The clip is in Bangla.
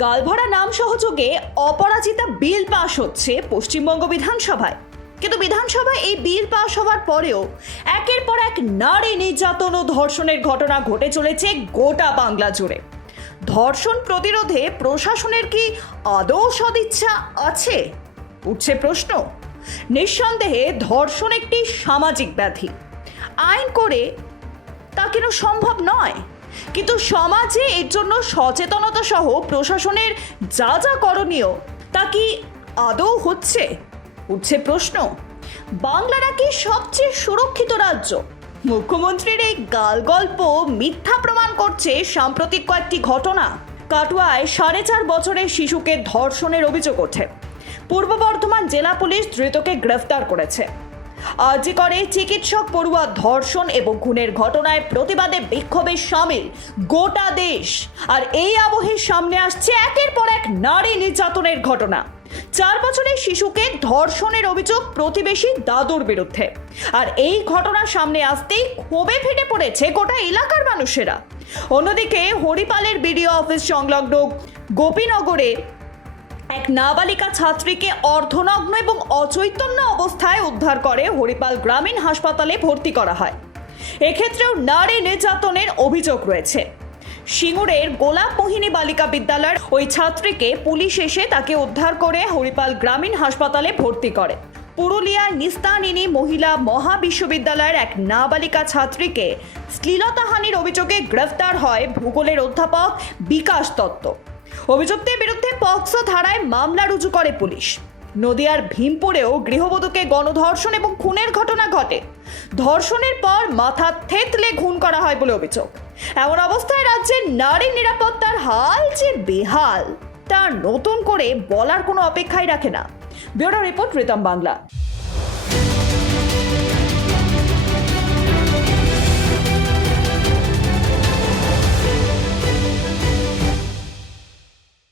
গালভরা নাম সহযোগে অপরাজিতা বিল পাশ হচ্ছে পশ্চিমবঙ্গ বিধানসভায়। কিন্তু বিধানসভায় এই বিল পাশ হওয়ার পরেও একের পর এক নারী নির্যাতন ও ধর্ষণের ঘটনা ঘটে চলেছে গোটা বাংলা জুড়ে। ধর্ষণ প্রতিরোধে প্রশাসনের কি আদৌ সদিচ্ছা আছে? উঠছে প্রশ্ন। নিঃসন্দেহে ধর্ষণ একটি সামাজিক ব্যাধি। আইন করে তা কেন সম্ভব নয়? কিন্তু সমাজে এর জন্য সচেতনতা সহ প্রশাসনের যা যা করণীয়, তা কি আদৌ হচ্ছে? উঠছে প্রশ্ন। বাংলা নাকি সবচেয়ে সুরক্ষিত রাজ্য? মুখ্যমন্ত্রীর এই গাল গল্প মিথ্যা প্রমাণ করছে সাম্প্রতিক কয়েকটি ঘটনা। কাটুয়ায় সাড়ে চার বছরের শিশুকে ধর্ষণের অভিযোগ ওঠে। পূর্ব বর্ধমান জেলা পুলিশ ধৃতকে গ্রেফতার করেছে। আর্জি করে চিকিৎসক পড়ুয়া ধর্ষণ এবং খুনের ঘটনায় প্রতিবাদে বিক্ষোভে সামিল গোটা দেশ। আর এই আবহে সামনে আসছে একের পর এক নারী নির্যাতনের ঘটনা। চার বছরের শিশুকে ধর্ষণের অভিযোগ প্রতিবেশী দাদুর বিরুদ্ধে। আর এই ঘটনা সামনে আসতেই ক্ষোভে ফেটে পড়েছে গোটা এলাকার মানুষেরা। অন্যদিকে হরিপালের বিডিও অফিস সংলগ্ন গোপীনগরে এক নাবালিকা ছাত্রীকে অর্ধনগ্ন এবং অচৈতন্য অবস্থায় উদ্ধার করে হরিপাল গ্রামীণ হাসপাতালে ভর্তি করা হয়। এক্ষেত্রেও নারী নির্যাতনের অভিযোগ রয়েছে। সিঙ্গুরের গোলাপ মোহিনী বালিকা বিদ্যালয়ের ওই ছাত্রীকে পুলিশ এসে তাকে উদ্ধার করে হরিপাল গ্রামীণ হাসপাতালে ভর্তি করে। পুরুলিয়ার নিস্তানিনী মহিলা মহাবিশ্ববিদ্যালয়ের এক নাবালিকা ছাত্রীকে শ্লীলতাহানির অভিযোগে গ্রেফতার হয় ভূগোলের অধ্যাপক বিকাশ দত্ত। অভিযুক্তের বিরুদ্ধে পক্সো ধারায় মামলা রুজু করে পুলিশ। নদিয়ার ভীমপুরেও গৃহবধূকে গণধর্ষণ এবং খুনের ঘটনা ঘটে। ধর্ষণের পর মাথা থেতলে খুন করা হয় বলে অভিযোগ। এমন অবস্থায় রাজ্যের নারী নিরাপত্তার হাল যে বেহাল, তা নতুন করে বলার কোনো অপেক্ষাই রাখে না। Bureau report Ritam Bangla.